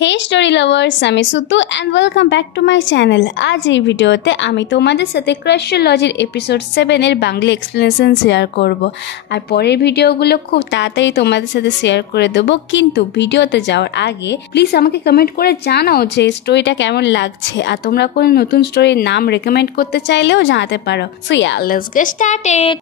হে story lovers, আমি Sutu and welcome back to my channel. আজ এই ভিডিওতে আমি তোমাদের সাথে ক্রাশিওলজির এপিসোড 7-এর বাংলা এক্সপ্লেনেশন শেয়ার করব। আর পরের ভিডিওগুলো খুব তাড়াতাড়ি তোমাদের সাথে শেয়ার করে দেবো। কিন্তু ভিডিওতে যাওয়ার আগে প্লিজ আমাকে কমেন্ট করে জানাও যে স্টোরিটা কেমন লাগছে, আর তোমরা কোনো নতুন স্টোরির নাম রেকমেন্ড করতে চাইলেও জানাতে পারো। So let's get started.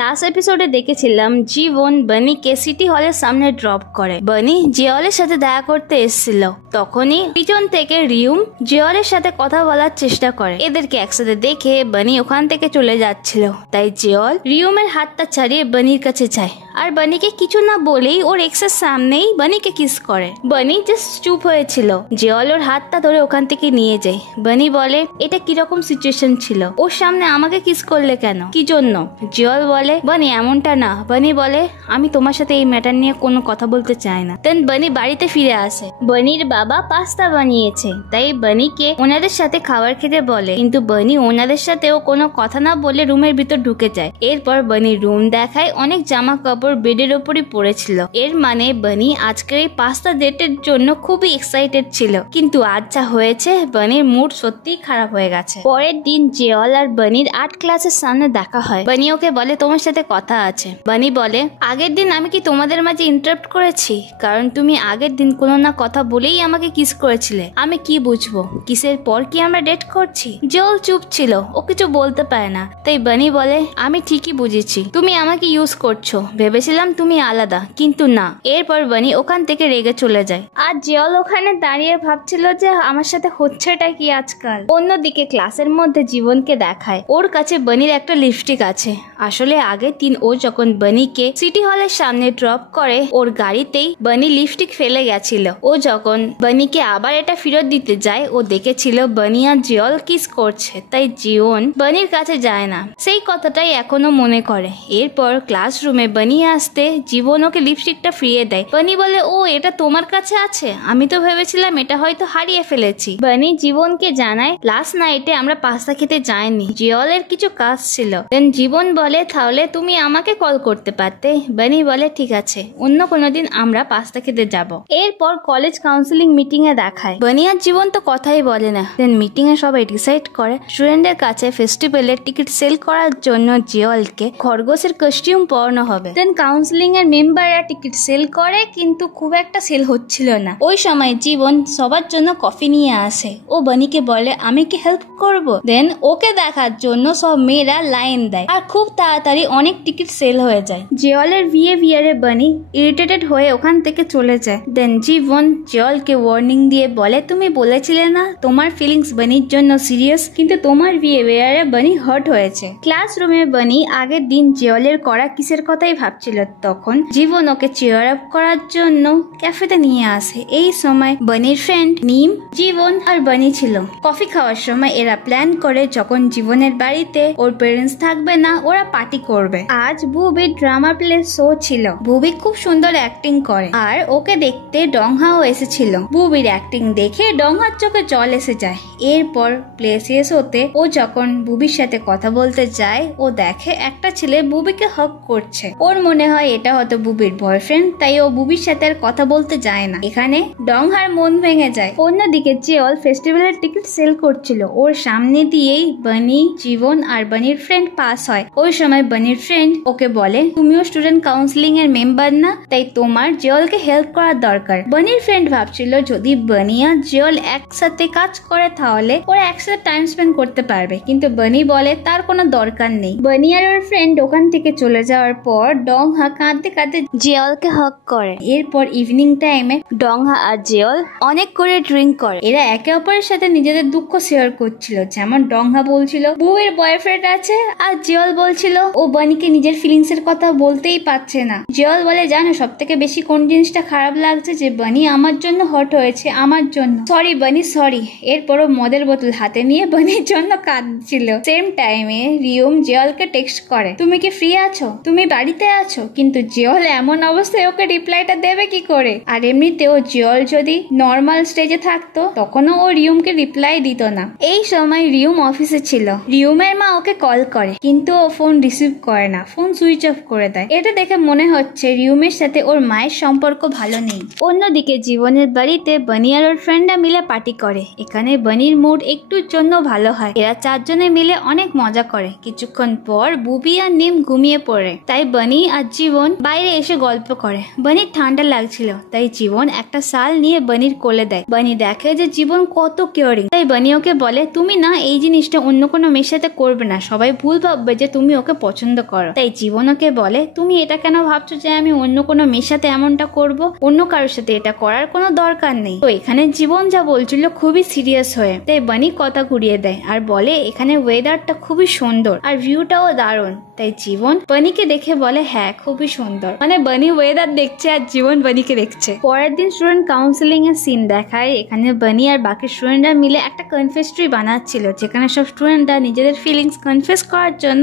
Last এপিসোডে দেখেছিলাম জীবন বানিকে সিটি হলের সামনে ড্রপ করে। বানি জিওলের সাথে দেখা করতে এসেছিল, তখনই পিছন থেকে রিউম জিওলের সাথে কথা বলার চেষ্টা করে। এদেরকে একসাথে দেখে বানি ওখান থেকে চলে যাচ্ছিল, তাই জিওল রিউমের হাতটা ছাড়িয়ে বানির কাছে যায় আর বানিকে কিছু না বলেই ওর এক্সের সামনেই বানিকে কিস করে। বানি জাস্ট চুপ হয়েছিল। জিওল ওর হাতটা ধরে ওখান থেকে নিয়ে যায়। বানি বলে, এটা কিরকম সিচুয়েশন ছিল, ওর সামনে আমাকে কিস করলে কেন, কি জন্য? জিওল বলে, বানি এমনটা না। বানি বলে, আমি তোমার সাথে এই ম্যাটার নিয়ে কোনো কথা বলতে চাই না। দেন বানি বাড়িতে ফিরে আসে। বানির বাবা পাস্তা বানিয়েছে, তাই বানিকে ওনাদের সাথে খাবার খেতে বলে, কিন্তু বানি ওনাদের সাথেও কোনো কথা না বলে রুমের ভিতর ঢুকে যায়। এরপর বানি রুম দেখায়, অনেক জামা কাপড় বেডের ওপরই পড়েছিল। এর মানে বানি আজকের এই পাস্তা ডেটের জন্য খুবই এক্সাইটেড ছিল, কিন্তু আজ যা হয়েছে বানির মুড সত্যিই খারাপ হয়ে গেছে। পরের দিন জিওল আর বানির আর্ট ক্লাসের সামনে দেখা হয়। বানি ওকে বলে, তোমার সাথে কথা আছে। বানি বলে, আগের দিন আমি কি তোমাদের মাঝে ইন্টারাপ্ট করেছি? কারণ তুমি আগের দিন কোনো না কথা বলেই আমাকে কিস করেছিলে। আমি কি বুঝবো কিসের পর কি আমরা ডেট করছি? জিওল চুপ ছিল, ও কিছু বলতে পারে না। তাই বানি বলে, আমি ঠিকই বুঝেছি, তুমি আমাকে ইউজ করছো। ভেবেছিলাম তুমি আলাদা, কিন্তু না। এরপর বানি ওখান থেকে রেগে চলে যায়। আর জিওল ওখানে দাঁড়িয়ে ভাবছিল যে আমার সাথে হচ্ছেটা কি আজকাল। অন্যদিকে ক্লাসের মধ্যে জীবনকে দেখায় ওর কাছে বানির একটা লিপস্টিক আছে। আসলে আগের দিন ও যখন বানিকে সিটি হলের সামনে ড্রপ করে, ওর গাড়িতেই বানি লিপস্টিক ফেলে গেছিল। ও যখন বানিকে আবার এটা ফেরত দিতে যায়, ও দেখেছিল বানি আর জিওল কিস করছে। তাই জীবন বানির কাছে যায় না, সেই কথাটাই এখনো মনে করে। এরপর ক্লাসরুমে বানি আসতে জীবন ওকে লিপস্টিকটা ফিরিয়ে দেয়। বানি বলে, ও এটা তোমার কাছে আছে? আমি তো ভেবেছিলাম এটা হয়তো হারিয়ে ফেলেছি। বানি জীবনকে জানায়, লাস্ট নাইটে আমরা পাস্তা খেতে যাইনি, জিওলের কিছু কাজ ছিল। দেন জীবন বলে, তাহলে তুমি আমাকে কল করতে পারতে। বানি বলে, ঠিক আছে, অন্য কোনো দিন আমরা পাস্তা খেতে যাব। এরপর কলেজ কাউন্সিলিং মিটিং এ দেখায়। বানি আর জীবন তো কথাই বলে না। দেন মিটিং এ সবাই ডিসাইড করে স্টুডেন্টদের কাছে ফেস্টিভ্যালের টিকিট সেল করার জন্য জিওলকে খরগোশের কস্টিউম পরানো হবে। দেন কাউন্সিলিং এর মেম্বাররা টিকিট সেল করে, কিন্তু খুব একটা সেল হচ্ছিল না। ওই সময় জীবন সবার জন্য কফি নিয়ে আসে। ও বানিকে বলে, আমি কি হেল্প করব? দেন ওকে দেখার জন্য সব মেয়েরা লাইন দেয়, আর খুব তাড়াতাড়ি অনেক টিকিট সেল হয়ে যায়। জিওলের বিহেভিয়ারে বানি ইরিটেটেড হয়ে ওখান থেকে চলে যায়। দেন জীবন জিওলকে ওয়ার্নিং দিয়ে বলে, তুমি বলেছিলে না তোমার ফিলিংস বানির জন্য সিরিয়াস, কিন্তু তোমার বিহেভিয়ারে বানি হার্ট হয়েছে। ক্লাসরুমে বানি আগের দিন জিওলের করা কিসের কথাই ভাবছিল। তখন জীবন ওকে চিয়ার আপ করার জন্য ক্যাফেতে নিয়ে আসে। এই সময় বানির ফ্রেন্ড নিম, জীবন আর বানি ছিল। কফি খাওয়ার সময় এরা প্ল্যান করে যখন জীবনের বাড়িতে ওর পেরেন্টস থাকবে না, ওরা পার্টি করবে। আজ বুবির ড্রামা প্লে শো ছিল। বুবি খুব সুন্দর অ্যাক্টিং করে, আর ওকে দেখতে ডংহাও এসেছিল। বুবির অ্যাক্টিং দেখে ডংহার চোখে জল এসে যায়। এরপর প্লে শেষ হতে ও যখন বুবির সাথে কথা বলতে যায়, ও দেখে একটা ছেলে বুবিকে হক করছে। ওর মনে হয় এটা হয়তো বুবির বয়ফ্রেন্ড, তাই ও বুবির সাথে আর কথা বলতে যায় না। এখানে ডংহার মন ভেঙে যায়। অন্যদিকে জিওল ফেস্টিভ্যালের টিকিট সেল করছিল। ওর সামনে দিয়েই বানি, জীবন আর বানির ফ্রেন্ড পাস হয়। ওই সময় বানির ফ্রেন্ড ওকে বলে, তুমিও স্টুডেন্ট কাউন্সিলিং এর মেম্বার না, তাই তোমার জিওলকে হেল্প করার দরকার। বানির ফ্রেন্ড ভাবছিল যদি বানি আর জিওল একসাথে কাজ করে তাহলে ওরা একসাথে টাইম স্পেন্ড করতে পারবে, কিন্তু বানি বলে তার কোনো দরকার নেই। বানি আর ওর ফ্রেন্ড ওখান থেকে চলে যাওয়ার পর ডংহা কাঁদতে কাঁদতে জিওলকে হক করে। এরপর ইভিনিং টাইমে ডংহা আর জিওল অনেক করে ড্রিঙ্ক করে। এরা একে অপরের সাথে নিজেদের দুঃখ শেয়ার করছিল। যেমন ডংহা বলছিল বুবির বয়ফ্রেন্ড আছে, আর জিওল বলছিল ও বানিকে নিজের ফিলিংস এর কথা বলতেই পারছে না। জিওল বলে, জানো সব থেকে বেশি কোন জিনিসটা খারাপ লাগছে? যে বানি আমার জন্য হট হয়েছে, আমার জন্য। সরি বানি, সরি। এরপরও মদের বোতল হাতে নিয়ে বানির জন্য কাঁদছিল। সেম টাইমে রিউম জিওলকে টেক্সট করে, তুমি কি ফ্রি আছো? তুমি বাড়িতে আছো? পারছো, কিন্তু জিওল এমন অবস্থায় ওকে রিপ্লাইটা দেবে কি করে? আর এমনিতেও জিওল যদি নর্মাল স্টেজে থাকতো তখনও ও রিউমকে রিপ্লাই দিত না। এই সময় রিউম অফিসে ছিল। রিউমের মা ওকে কল করে, কিন্তু ও ফোন রিসিভ করে না, ফোন সুইচ অফ করে দেয়। এটা দেখে মনে হচ্ছে রিউমের সাথে ওর মায়ের সম্পর্ক ভালো নেই। অন্যদিকে জীবনের বাড়িতে বানি আর ওর ফ্রেন্ডরা মিলে পার্টি করে। এখানে বানির মুড একটুর জন্য ভালো হয়। এরা চারজনে মিলে অনেক মজা করে। কিছুক্ষণ পর বুবি আর নিম ঘুমিয়ে পড়ে, তাই বানি আর জীবন বাইরে এসে গল্প করে। বানির ঠান্ডা লাগছিল, তাই জীবন একটা শাল নিয়ে বানির কোলে দেয়। বানি দেখে যে জীবন কত কেয়ারিং, তাই বানি ওকে বলে তুমি না এই জিনিসটা অন্য কোনো মেয়ের সাথে করবে না, সবাই ভুল ভাববে যে তুমি ওকে পছন্দ করো। তাই জীবন ওকে বলে তুমি এটা কেন ভাবছো যে আমি অন্য কোনো মেয়ের সাথে এমনটা করব? অন্য কারোর সাথে এটা করার কোনো দরকার নেই। তো এখানে জীবন যা বলছিল খুবই সিরিয়াস হয়ে, তাই বানি কথা ঘুরিয়ে দেয় আর বলে এখানে ওয়েদারটা খুবই সুন্দর আর ভিউটাও দারুণ। তাই জীবন বানিকে দেখে বলে হ্যাঁ খুবই সুন্দর, মানে বানি ওয়েদার দেখছে আর জীবন বানিকে দেখছে। পরের দিন স্টুডেন্ট কাউন্সিলিং এর সিন দেখায়। এখানে বানি আর বাকি স্টুডেন্টরা মিলে একটা কনফেস-ট্রি বানাচ্ছিল, যেখানে সব স্টুডেন্টরা নিজেদের ফিলিংস কনফেস করার জন্য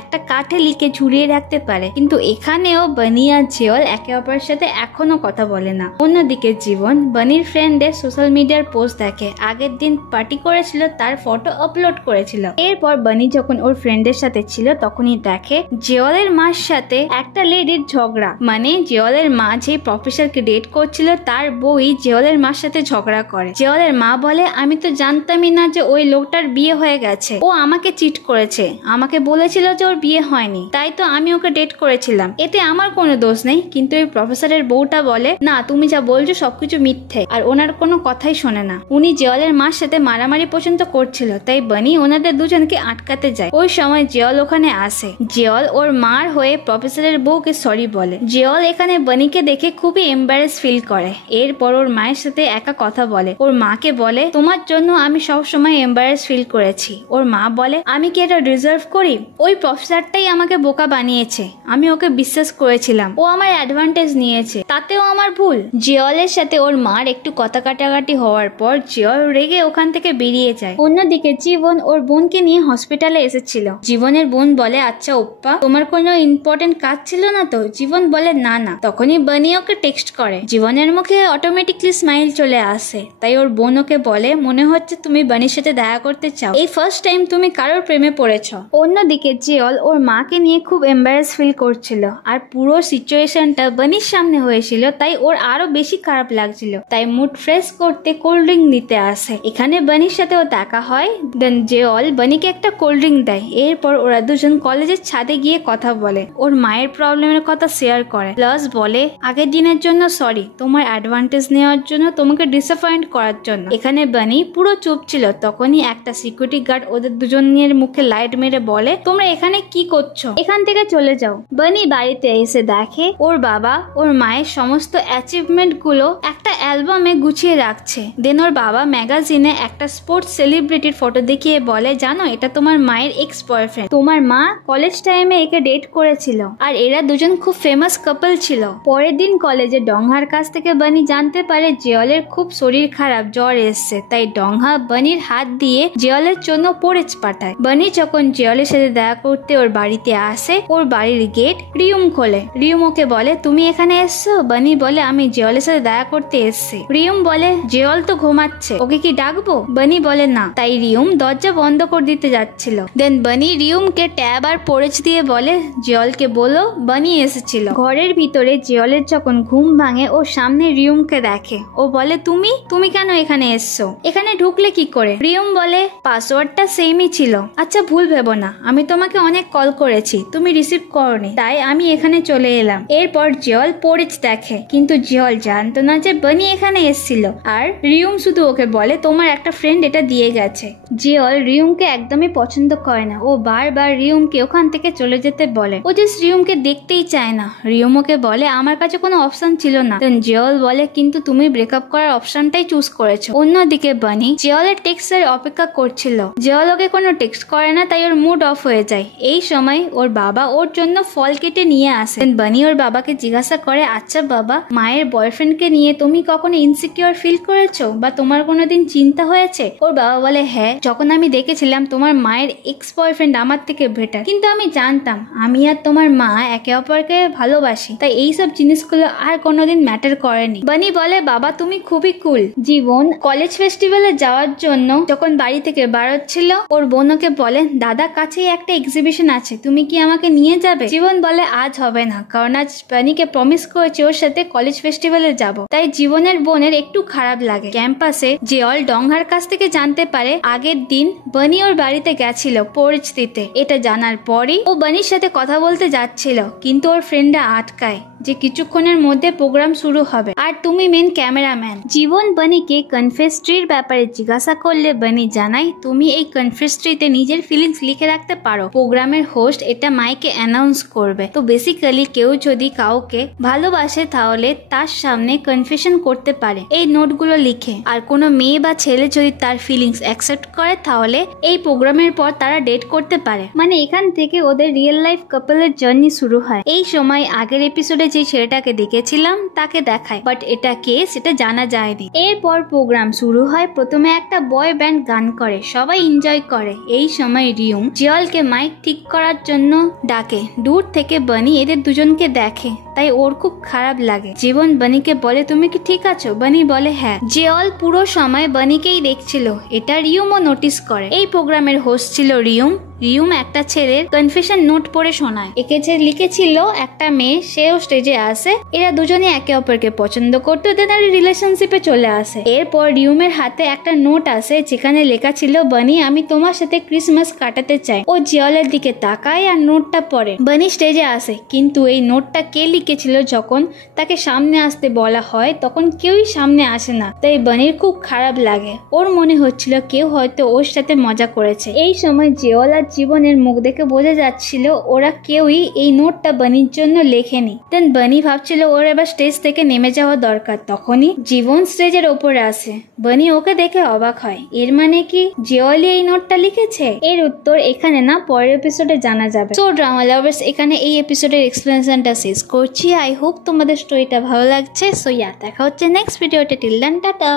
একটা কাঠে লিখে ঝুলিয়ে রাখতে পারে। কিন্তু এখানেও বানি আর জিওল একে অপরের সাথে এখনো কথা বলে না। অন্যদিকে জীবন বানির ফ্রেন্ডের সোশ্যাল মিডিয়ার পোস্ট দেখে, আগের দিন পার্টি করেছিল তার ফটো আপলোড করেছিল। এরপর বানি যখন ওর ফ্রেন্ডের সাথে ছিল তখনই দেখে জিওলের মার সাথে একটা লেডির ঝগড়া, মানে জিওলের মা যে প্রফেসরকে ডেট করছিল তার বই জিওলের মার সাথে ঝগড়া করে। জিওলের মা বলে আমি তো জানতামই না যে ওই লোকটার বিয়ে হয়ে গেছে, ও আমাকে চিট করেছে, আমাকে বলেছিল যে ওর বিয়ে হয়নি, তাই তো আমি ওকে ডেট করেছিলাম, এতে আমার কোনো দোষ নেই। কিন্তু এই প্রফেসরের বউটা বলে না তুমি যা বলছো সবকিছু মিথ্যে, আর ওনার কোনো কথাই শোনে না। উনি জিওলের মার সাথে মারামারি পর্যন্ত করছিল, তাই বানি ওনাদের দুজনকে আটকাতে যায়। ওই সময় জিওল ওখানে আসে। জিওল ওর মার হয়ে প্রফেসরের বউকে সরি বলে। জিওল এখানে বানিকে দেখে খুবই এম্বারেস ফিল করে। এরপর ওর মায়ের সাথে একা কথা বলে, ওর মাকে বলে তোমার জন্য আমি সবসময় এম্বারেস ফিল করেছি। ওর মা বলে আমি কি এটা ডিজার্ভ করি? ওই প্রফেসরটাই আমাকে বোকা বানিয়েছে, আমি ওকে বিশ্বাস করেছিলাম, ও আমার অ্যাডভান্টেজ নিয়েছে, তাতেও আমার ভুল। জিওলের সাথে ওর মার একটু কথা কাটাকাটি হওয়ার পর জিওল রেগে ওখান থেকে বেরিয়ে যায়। অন্যদিকে জীবন ওর বোনকে নিয়ে হসপিটালে এসেছিল। জীবনের বোন বলে আচ্ছা ওপ্পা তোমার কোনো ইম্পর্টেন্ট কাজ ছিল না তো? জীবন বলে না না। তখনই বানি ওকে টেক্সট করে। জীবনের মুখে অটোমেটিকলি স্মাইল চলে আসে, তাই ওর বোন ওকে বলে মনে হচ্ছে তুমি বানির সাথে দেখা করতে চাও, এই ফার্স্ট টাইম তুমি কারোর প্রেমে পড়েছ। অন্যদিকে জিওল ওর মাকে নিয়ে খুব এম্বারেস ফিল করছিল, আর পুরো সিচুয়েশনটা বানির সামনে হয়েছিল, তাই ওর আরো বেশি খারাপ লাগছিল। তাই মুড ফ্রেশ করতে কোল্ড ড্রিঙ্ক নিতে আসে। এখানে বানির সাথেও দেখা হয়। দেন জিওল বানিকে একটা কোল্ড ড্রিঙ্ক দেয়। এরপর ওরা দুজন কলেজের ছাদে গিয়ে কথা বলে, ওর মায়ের প্রবলেমের কথা শেয়ার করে, প্লাস বলে আগের দিনের জন্য সরি, তোমার অ্যাডভান্টেজ নেওয়ার জন্য, তোমাকে ডিসঅ্যাপয়েন্ট করার জন্য। এখানে বানি পুরো চুপ ছিল। তখনই একটা সিকিউরিটি গার্ড ওদের দুজনের মুখে লাইট মেরে বলে তোমরা এখানে কি করছো, এখান থেকে চলে যাও। বানি বাড়িতে এসে দেখে ওর বাবা ওর মায়ের সমস্ত অ্যাচিভমেন্ট গুলো একটা অ্যালবামে গুছিয়ে রাখছে। দেন ওর বাবা ম্যাগাজিনে একটা স্পোর্টস সেলিব্রিটির ফটো দেখিয়ে বলে জানো এটা তোমার মায়ের এক্স বয়ফ্রেন্ড, তোমার মা কলেজ টাইমে একে ডেট করেছিল, আর এরা দুজন খুব ফেমাস কাপল ছিল। পরের দিন কলেজে ডংহার কাছ থেকে বানি জানতে পারে জিওলের খুব শরীর খারাপ, জ্বর এসছে, তাই ডংহা বানির হাত দিয়ে জিওলের জন্য পরেচ পাঠায়। বানি যখন জিওলের সাথে দেখা করতে ওর বাড়িতে আসে, ওর বাড়ির গেট রিউম খোলে। রিউম ওকে বলে তুমি এখানে এসছো? বানি বলে আমি জিওলের সাথে দেখা করতে এসছি। রিউম বলে জিওল তো ঘুমাচ্ছে, ওকে কি ডাকবো? বানি বলে না। তাই রিউম দরজা বন্ধ করে দিতে যাচ্ছিল। দেন বানি রিউমকে ট্যাব আর পরেচ দিয়ে বলে জিওলকে বলো বানি এসেছিল। ঘরের ভিতরে জিওলের যখন ঘুম ভাঙে ও সামনে রিউমকে দেখে। ও বলে তুমি তুমি কেন এখানে এসছো? এখানে ঢুকলে কি করে? রিউম বলে পাসওয়ার্ডটা সেমই ছিল। আচ্ছা ভুল ভেবো না, আমি তোমাকে অনেক কল করেছি, তুমি রিসিভ করোনি, তাই আমি এখানে চলে এলাম। এরপর জিওল পরেচ দেখে, কিন্তু জিওল জানতো না যে বানি এখানে এসেছিল, আর রিউম শুধু ওকে বলে তোমার একটা ফ্রেন্ড এটা দিয়ে গেছে। জিওল রিউমকে একদমই পছন্দ করে না। ও বারবার রিউমকে ওখান থেকে চলে যেতে বলে। ও জাস্ট রিউমকে দেখতেই চায় না। রিউম ওকে বলে আমার কাছে কোনো অপশন ছিল না। দেন জিওল বলে কিন্তু তুমি ব্রেকআপ করার অপশনটাই চুজ করেছো। অন্যদিকে বানি জিওলের টেক্সটের অপেক্ষা করছিল। জিওল ওকে কোনো টেক্সট করে না, তাই ওর মুড অফ হয়ে যায়। এই সময় ওর বাবা ওর জন্য ফল কেটে নিয়ে আসে। বানি ওর বাবাকে জিজ্ঞাসা করে আচ্ছা বাবা, মায়ের বয়ফ্রেন্ডকে নিয়ে তুমি কখনো ইনসিকিউর ফিল করেছো বা তোমার কোনোদিন চিন্তা হয়েছে? ওর বাবা বলে হ্যাঁ, যখন আমি দেখেছিলাম তোমার মায়ের এক্স বয়ফ্রেন্ড আমার থেকে বেটার, কিন্তু আমি জানতাম আমি আর তোমার মা একে অপরকে ভালোবাসি, তাই এইসব জিনিসগুলো আর কোনোদিন ম্যাটার করেনি। বানি বলে বাবা তুমি খুবই কুল। জীবন কলেজ ফেস্টিভ্যালে যাওয়ার জন্য যখন বাড়ি থেকে বেরোচ্ছিল ওর বোন ওকে বলে দাদা কাছেই একটা এক্সিবিশন আছে, তুমি কি আমাকে নিয়ে যাবে? জীবন বলে আজ হবে না, কারণ আজ বানিকে প্রমিস করেছে ওর সাথে কলেজ ফেস্টিভ্যালে যাব। তাই জীবনের বোনের একটু খারাপ লাগে। ক্যাম্পাসে জিওল ডংহার কাছ থেকে জানতে পারে আগের দিন বানি ওর বাড়িতে গেছিল পোর্চ দিতে। এটা জানার পরই ও বানির সাথে কথা বলতে যাচ্ছিল, কিন্তু ওর ফ্রেন্ডরা আটকায় যে কিছুক্ষণের মধ্যে প্রোগ্রাম শুরু হবে আর তুমি মেন ক্যামেরাম্যান। জীবন বানিকে কনফেস্ট্রির ব্যাপারে জিজ্ঞাসা করলে বানি জানায় তুমি এই কনফেস্ট্রিতে নিজের ফিলিংস লিখে রাখতে পারো, প্রোগ্রামের হোস্ট এটা মাইকে অ্যানাউন্স করবে। তো বেসিক্যালি কেউ যদি কাউকে ভালোবাসে তাহলে তার সামনে কনফেশন করতে পারে এই নোটগুলো লিখে, আর কোনো মেয়ে বা ছেলে যদি তার ফিলিংস অ্যাকসেপ্ট করে তাহলে এই প্রোগ্রামের পর তারা ডেট করতে পারে। মানে এখান থেকে ওদের রিয়েল লাইফ কাপলের জার্নি শুরু হয়। এই সময় আগের এপিসোডে যে ছেলেটাকে দেখেছিলাম তাকে দেখায়, বাট এটা কে সেটা জানা যায়নি। এরপর প্রোগ্রাম শুরু হয়। প্রথমে একটা বয় ব্যান্ড গান করে, সবাই এনজয় করে। এই সময় রিউম জিওলকে মাইক ঠিক করার জন্য ডাকে। দূর থেকে বানি এদের দুজনকে দেখে, তাই ওর খুব খারাপ লাগে। জীবন বানিকে বলে তুমি কি ঠিক আছো? বানি বলে হ্যাঁ। জিওল পুরো সময় বানিকেই দেখছিল, এটা রিউমও নোটিস করে। এই প্রোগ্রামের হোস্ট ছিল রিউম। রিউম একটা ছেলের কনফেশন নোট পড়ে শোনায়। একে যে লিখেছিল একটা মেয়ে, সেও স্টেজে আসে। এরা দুজনে একে অপরকে পছন্দ করতো, দেন আর রিলেশনশিপে চলে আসে। এরপর রিউমের হাতে একটা নোট আসে যেখানে লেখা ছিল বানি আমি তোমার সাথে ক্রিসমাস কাটাতে চাই। ও জিওলের দিকে তাকায় আর নোটটা পড়ে। বানি স্টেজে আসে, কিন্তু এই নোটটা কে লিখেছিল যখন তাকে সামনে আসতে বলা হয় তখন কেউই সামনে আসে না। তাই বানির খুব খারাপ লাগে। ওর মনে হচ্ছিল কেউ হয়তো ওর সাথে মজা করেছে। এই সময় জিওল আর জীবনের মুখ দেখে বোঝা যাচ্ছিল ওরা কেউই এই নোটটা বানির জন্য লেখেনি। দেন বানি ভাবছিল ওর এবার স্টেজ থেকে নেমে যাওয়া দরকার। তখনই জীবন স্টেজের ওপরে আসে। বানি ওকে দেখে অবাক হয়, এর মানে কি জিওলি এই নোটটা লিখেছে? এর উত্তর এখানে না, পরের এপিসোডে জানা যাবে। সো ড্রামা লাভার্স, এখানে এই এপিসোডের এক্সপ্লেনেশনটা শেষ করছি। আই হোপ তোমাদের স্টোরিটা ভালো লাগছে। সো দেখা হচ্ছে নেক্সট ভিডিওতে। Till then tata.